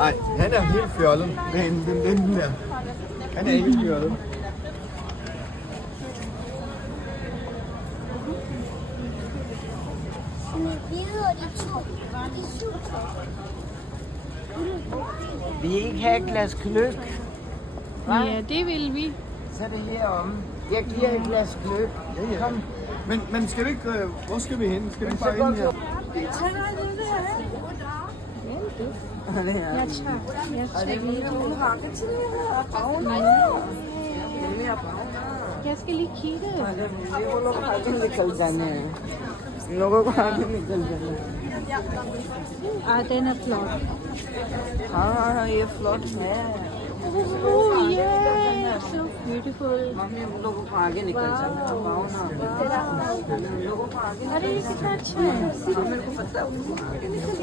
Ej, han er helt fjollet. Den der. Han er helt fjollet. Vi ikke have et glas gløgg? Ja, det vil vi. Så er det heromme. Jeg giver et glas gløgg. Ja. Kom. Men skal vi ikke... Hvor skal vi hen? Skal vi ikke bare Så ind her? går Jeg skal lige kigge. वो लोग आगे निकल जाने हैं लोगों को आगे निकल जाना है Den er flot. हाँ ये फ्लॉट है Oh, yeah, so beautiful. Mummy हम लोगों को आगे निकल जाना है आओ ना हम लोगों को आगे अरे ये कितना अच्छा है. हाँ, मेरे को पता है उनको आगे निकल